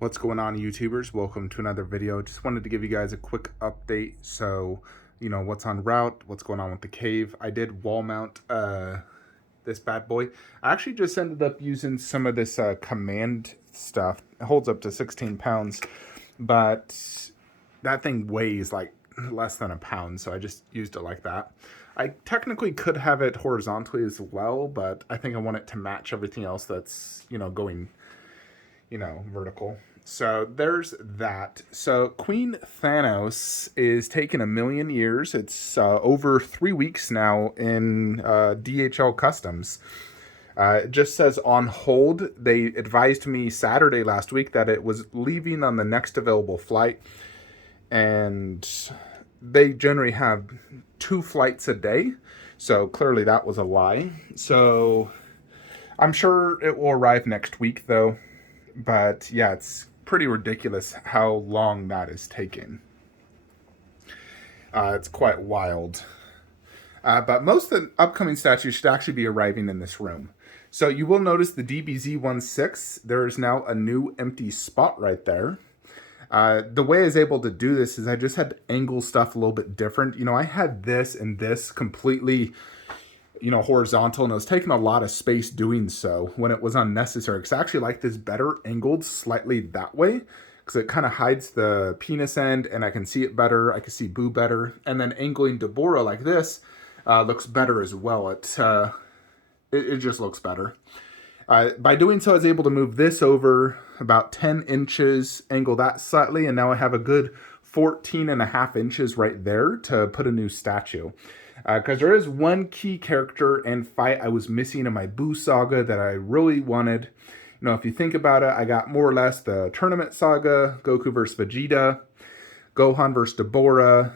What's going on, YouTubers? Welcome to another video. Just wanted to give you guys a quick update. So, what's on route, what's going on with the cave. I did wall mount this bad boy. I actually just ended up using some of this command stuff. It holds up to 16 pounds, but that thing weighs like less than a pound, so I just used it like that. I technically could have it horizontally as well, but I think I want it to match everything else that's, going vertical. So there's that. So Queen Thanos is taking 1,000,000 years. It's over 3 weeks now in DHL Customs. It just says on hold. They advised me Saturday last week that it was leaving on the next available flight. And they generally have 2 flights a day. So clearly that was a lie. So I'm sure it will arrive next week, though. But yeah, it's pretty ridiculous how long that is taking. It's quite wild. But most of the upcoming statues should actually be arriving in this room. So you will notice the DBZ-16, there is now a new empty spot right there. The way I was able to do this is I just had to angle stuff a little bit different. I had this and this completely horizontal, and it was taking a lot of space doing so when it was unnecessary. Because I actually like this better angled slightly that way, because it kind of hides the penis end and I can see it better. I can see Boo better. And then angling Deborah like this looks better as well. It just looks better. By doing so, I was able to move this over about 10 inches, angle that slightly, and now I have a good 14.5 inches right there to put a new statue. Because there is one key character and fight I was missing in my Boo saga that I really wanted. If you think about it, I got more or less the tournament saga, Goku versus Vegeta, Gohan versus Deborah,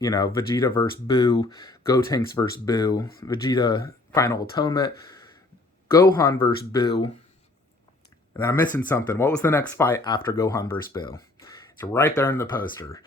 Vegeta versus Boo, Gotenks versus Boo, Vegeta Final Atonement, Gohan versus Boo, and I'm missing something. What was the next fight after Gohan versus Boo? It's right there in the poster.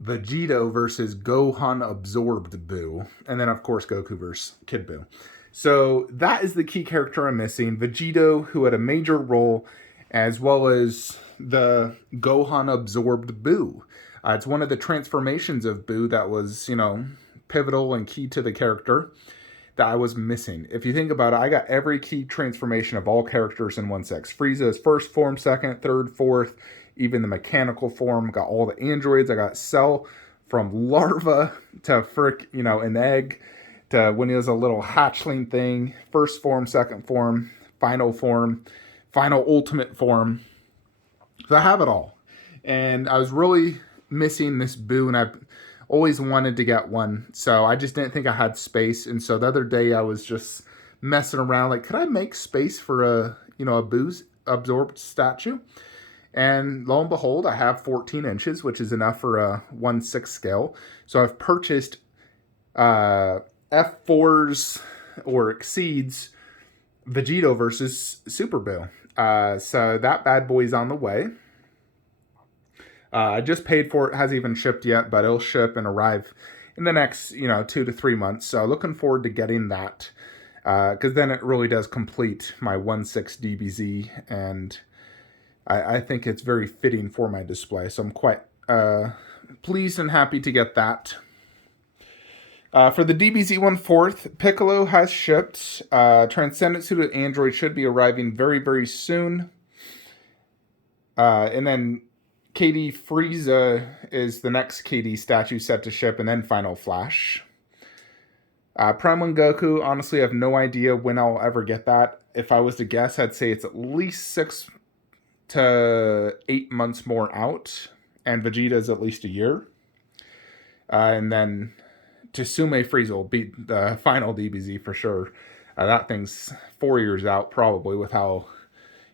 Vegito versus Gohan absorbed Boo. And then, of course, Goku versus Kid Boo. So that is the key character I'm missing. Vegito, who had a major role, as well as the Gohan absorbed Boo. It's one of the transformations of Boo that was, pivotal and key to the character that I was missing. If you think about it, I got every key transformation of all characters in 1/6. Frieza's first form, second, third, fourth, even the mechanical form. Got all the androids. I got Cell from larva to an egg, to when he was a little hatchling thing. First form, second form, final ultimate form. So I have it all. And I was really missing this Boo, and I always wanted to get one. So I just didn't think I had space. And so the other day I was just messing around, like, could I make space for a Boo's absorbed statue? And lo and behold, I have 14 inches, which is enough for a 1/6 scale. So I've purchased F4s or exceeds Vegito versus Super Boo. So that bad boy's on the way. I just paid for it. Hasn't even shipped yet, but it'll ship and arrive in the next 2 to 3 months. So looking forward to getting that, because then it really does complete my 1/6 DBZ, and I think it's very fitting for my display. So I'm quite pleased and happy to get that. For the DBZ 1/4, Piccolo has shipped. Transcendent Suited Android should be arriving very, very soon. And then KD Frieza is the next KD statue set to ship, and then Final Flash. Prime 1 Goku, honestly, I have no idea when I'll ever get that. If I was to guess, I'd say it's at least 6 to 8 months more out, and Vegeta's at least a year. And then Tsume Frieza will be the final DBZ for sure. That thing's 4 years out, probably, with how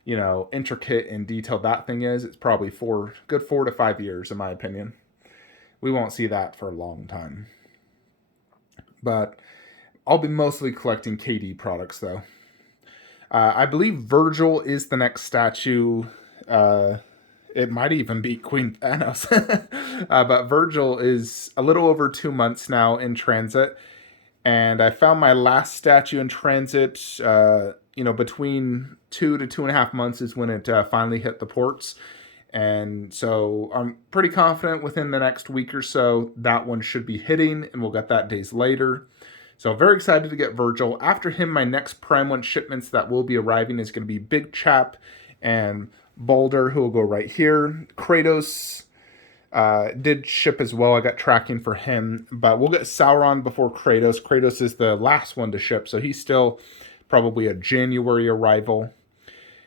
intricate and detailed that thing is. It's probably 4 to 5 years, in my opinion. We won't see that for a long time. But I'll be mostly collecting KD products, though. I believe Virgil is the next statue. It might even be Queen Thanos. But Virgil is a little over 2 months now in transit. And I found my last statue in transit between 2 to 2.5 months is when it finally hit the ports. And so I'm pretty confident within the next week or so that one should be hitting, and we'll get that days later. So very excited to get Virgil. After him, my next Prime 1 shipments that will be arriving is going to be Big Chap and Boulder, who will go right here. Kratos did ship as well. I got tracking for him, but we'll get Sauron before Kratos. Kratos is the last one to ship, so he's still probably a January arrival.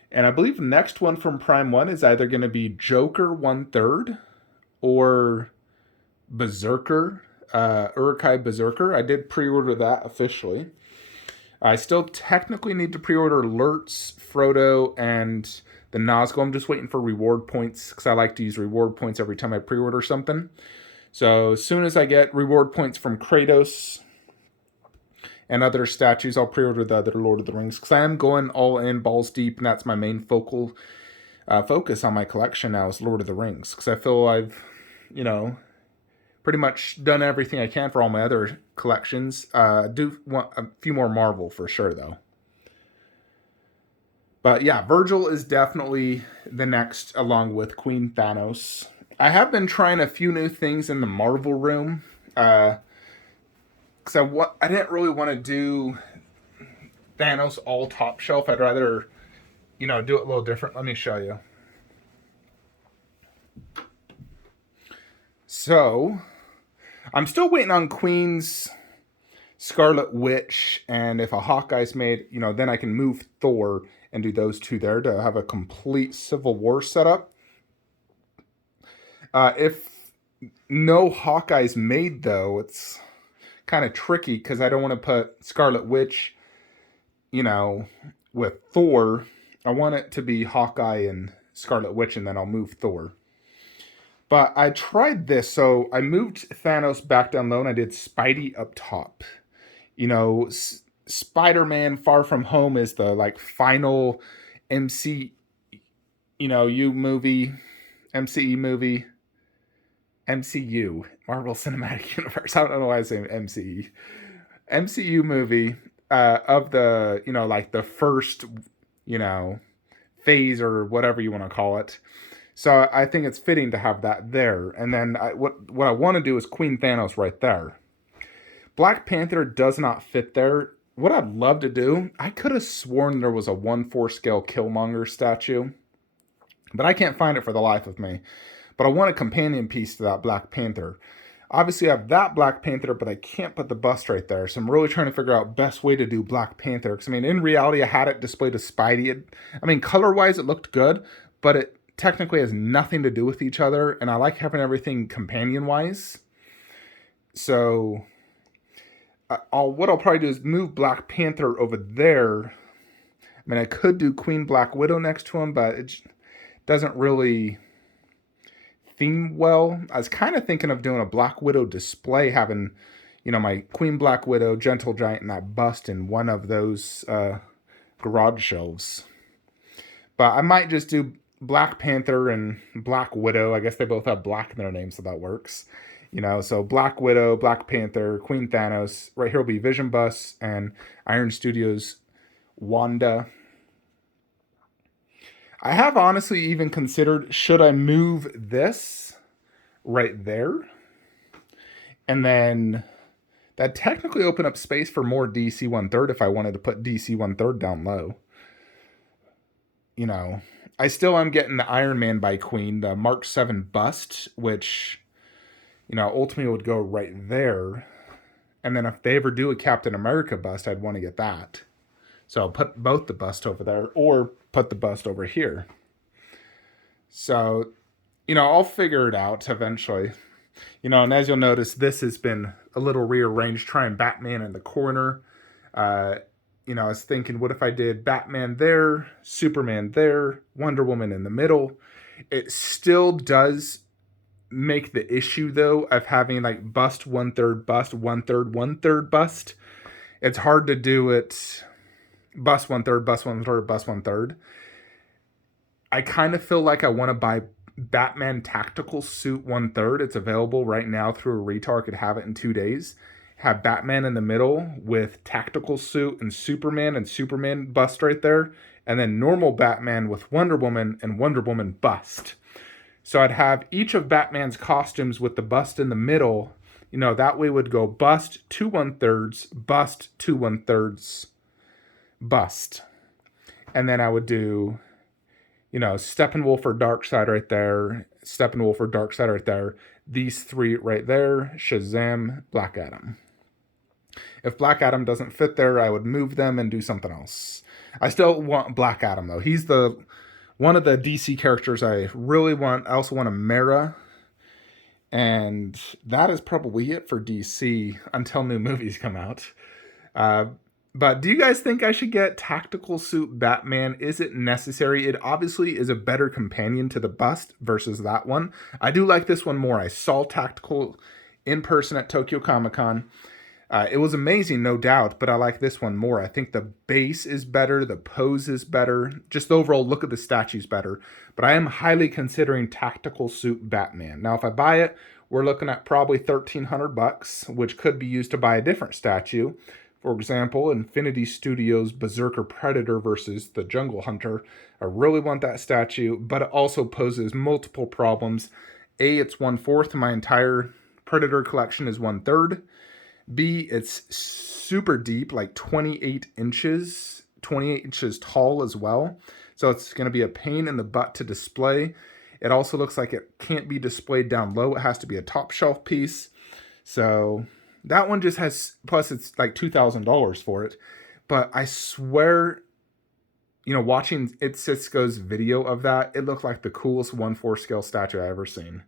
And I believe the next one from Prime 1 is either going to be Joker 1/3 or Berserker, Uruk-hai Berserker. I did pre-order that officially. I still technically need to pre-order Lurtz, Frodo, and the Nazgul. I'm just waiting for reward points because I like to use reward points every time I pre-order something. So as soon as I get reward points from Kratos and other statues, I'll pre-order the other Lord of the Rings, because I am going all in, balls deep, and that's my main focus on my collection now is Lord of the Rings, because I feel I've, pretty much done everything I can for all my other collections. Do want a few more Marvel for sure, though. But yeah, Virgil is definitely the next, along with Queen Thanos. I have been trying a few new things in the Marvel room, because I didn't really want to do Thanos all top shelf. I'd rather, do it a little different. Let me show you. So, I'm still waiting on Queen's Scarlet Witch, and if a Hawkeye's made, then I can move Thor and do those two there to have a complete Civil War setup. If no Hawkeye's made, though, it's kind of tricky because I don't want to put Scarlet Witch, with Thor. I want it to be Hawkeye and Scarlet Witch, and then I'll move Thor. But I tried this, so I moved Thanos back down low, and I did Spidey up top. Spider-Man Far From Home is the final MCU movie, Marvel Cinematic Universe. I don't know why I say MCU movie of the the first phase or whatever you want to call it. So I think it's fitting to have that there. And then what I want to do is Queen Thanos right there. Black Panther does not fit there. What I'd love to do, I could have sworn there was a 1/4 scale Killmonger statue, but I can't find it for the life of me. But I want a companion piece to that Black Panther. Obviously, I have that Black Panther, but I can't put the bust right there. So I'm really trying to figure out best way to do Black Panther. Because, in reality, I had it displayed as Spidey. Color-wise, it looked good, but it technically has nothing to do with each other, and I like having everything companion-wise. So what I'll probably do is move Black Panther over there. I could do Queen Black Widow next to him, but it doesn't really theme well. I was kind of thinking of doing a Black Widow display, having, my Queen Black Widow, Gentle Giant, and that bust in one of those garage shelves. But I might just do Black Panther and Black Widow. I guess they both have black in their names, so that works. So Black Widow, Black Panther, Queen Thanos. Right here will be Vision Bus and Iron Studios Wanda. I have honestly even considered, should I move this right there? And then that technically open up space for more DC 1/3 if I wanted to put DC 1/3 down low. I still am getting the Iron Man by Queen, the Mark 7 bust, which, ultimately would go right there. And then if they ever do a Captain America bust, I'd want to get that. So I'll put both the bust over there or put the bust over here. So, I'll figure it out eventually. And as you'll notice, this has been a little rearranged, trying Batman in the corner. I was thinking, what if I did Batman there, Superman there, Wonder Woman in the middle? It still does make the issue, though, of having bust 1/3, bust 1/3, 1/3 bust. It's hard to do it bust 1/3, bust 1/3, bust 1/3. I kind of feel like I want to buy Batman Tactical Suit 1/3. It's available right now through a retailer. I could have it in 2 days. have Batman in the middle with tactical suit and Superman bust right there, and then normal Batman with Wonder Woman and Wonder Woman bust. So I'd have each of Batman's costumes with the bust in the middle. That way would go bust 2 1/3, bust 2 1/3, bust. And then I would do, Steppenwolf or Darkseid right there, Steppenwolf or Darkseid right there, these three right there, Shazam, Black Adam. If Black Adam doesn't fit there, I would move them and do something else. I still want Black Adam, though. He's one of the DC characters I really want. I also want a Mera. And that is probably it for DC until new movies come out. But do you guys think I should get Tactical Suit Batman? Is it necessary? It obviously is a better companion to the bust versus that one. I do like this one more. I saw Tactical in person at Tokyo Comic Con. It was amazing, no doubt, but I like this one more. I think the base is better, the pose is better, just the overall look of the statue's better. But I am highly considering Tactical Suit Batman. Now, if I buy it, we're looking at probably $1,300, which could be used to buy a different statue. For example, Infinity Studios' Berserker Predator versus the Jungle Hunter. I really want that statue, but it also poses multiple problems. A, it's 1/4. My entire Predator collection is 1/3. B, it's super deep, like 28 inches tall as well. So it's going to be a pain in the butt to display. It also looks like it can't be displayed down low. It has to be a top shelf piece. So that one just has, plus it's like $2,000 for it. But I swear, watching Cisco's video of that, it looked like the coolest 1/4 scale statue I ever seen.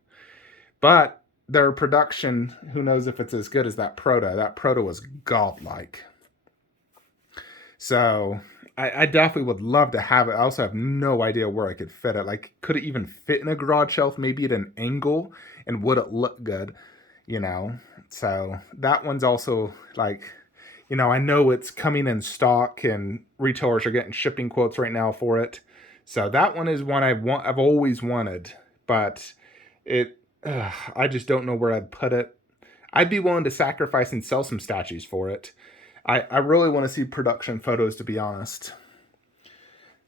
But their production, who knows if it's as good as that Proto. That Proto was godlike. So I definitely would love to have it. I also have no idea where I could fit it. Like, could it even fit in a garage shelf, maybe at an angle, and would it look good? So that one's also like, I know it's coming in stock and retailers are getting shipping quotes right now for it. So that one is one I've always wanted, but I just don't know where I'd put it. I'd be willing to sacrifice and sell some statues for it. I really want to see production photos, to be honest.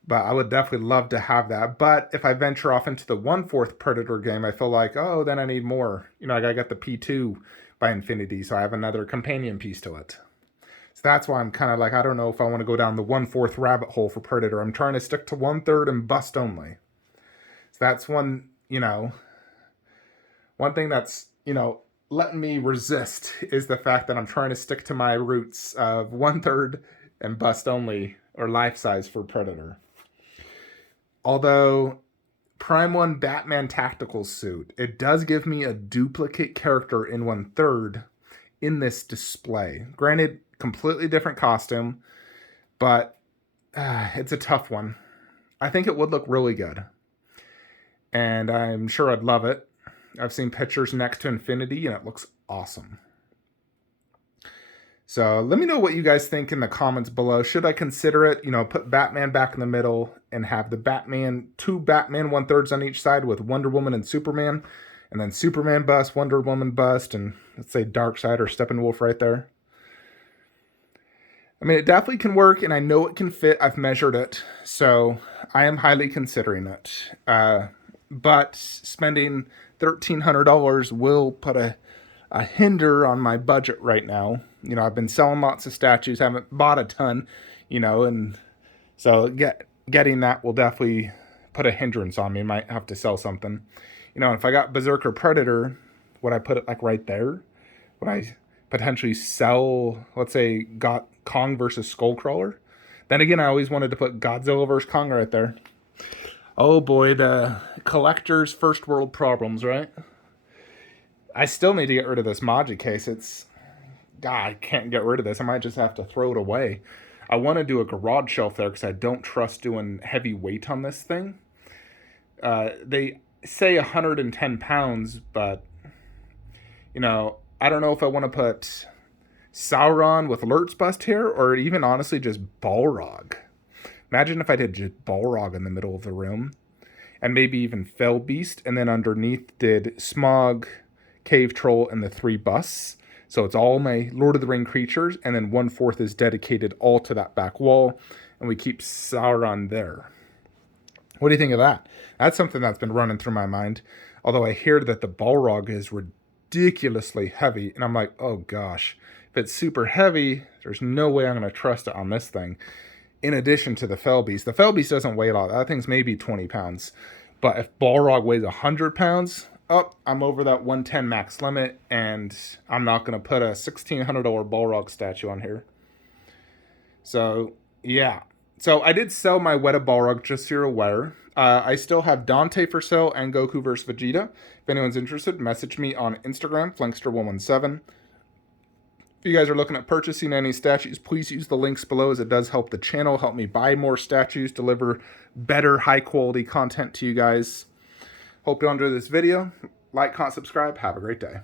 But I would definitely love to have that. But if I venture off into the 1/4 Predator game, I feel like, then I need more. I gotta get the P2 by Infinity, so I have another companion piece to it. So that's why I'm kind of like, I don't know if I want to go down the 1/4 rabbit hole for Predator. I'm trying to stick to 1/3 and bust only. So that's one thing that's, letting me resist is the fact that I'm trying to stick to my roots of 1/3 and bust only, or life size for Predator. Although Prime 1 Batman Tactical Suit, it does give me a duplicate character in 1/3 in this display. Granted, completely different costume, but it's a tough one. I think it would look really good. And I'm sure I'd love it. I've seen pictures next to Infinity, and it looks awesome. So let me know what you guys think in the comments below. Should I consider it? Put Batman back in the middle and have the two Batman 1/3 on each side with Wonder Woman and Superman, and then Superman bust, Wonder Woman bust, and let's say Darkseid or Steppenwolf right there. I mean, it definitely can work, and I know it can fit. I've measured it, so I am highly considering it. But spending $1,300 will put a hinder on my budget right now. I've been selling lots of statues, haven't bought a ton, and so getting that will definitely put a hindrance on me. Might have to sell something. If I got Berserker Predator, would I put it like right there? Would I potentially sell, let's say, got Kong versus Skullcrawler? Then again, I always wanted to put Godzilla versus Kong right there. Oh boy, the collector's first world problems, right? I still need to get rid of this Maji case. I can't get rid of this. I might just have to throw it away. I want to do a garage shelf there because I don't trust doing heavy weight on this thing. They say 110 pounds, but, I don't know if I want to put Sauron with Lurtz bust here, or even honestly just Balrog. Imagine if I did just Balrog in the middle of the room, and maybe even Fell Beast, and then underneath did Smog, Cave Troll, and the 3 busts. So it's all my Lord of the Ring creatures, and then 1/4 is dedicated all to that back wall, and we keep Sauron there. What do you think of that? That's something that's been running through my mind. Although I hear that the Balrog is ridiculously heavy, and I'm like, oh gosh, if it's super heavy, there's no way I'm going to trust it on this thing. In addition to the Fellbeast. The Fellbeast doesn't weigh a lot. That thing's maybe 20 pounds. But if Balrog weighs 100 pounds, I'm over that 110 max limit, and I'm not going to put a $1,600 Balrog statue on here. So, yeah. So, I did sell my Weta Balrog, just so you're aware. I still have Dante for sale and Goku vs. Vegeta. If anyone's interested, message me on Instagram, Flankster117. If you guys are looking at purchasing any statues, please use the links below, as it does help the channel, help me buy more statues, deliver better, high-quality content to you guys. Hope you enjoyed this video. Like, comment, subscribe. Have a great day.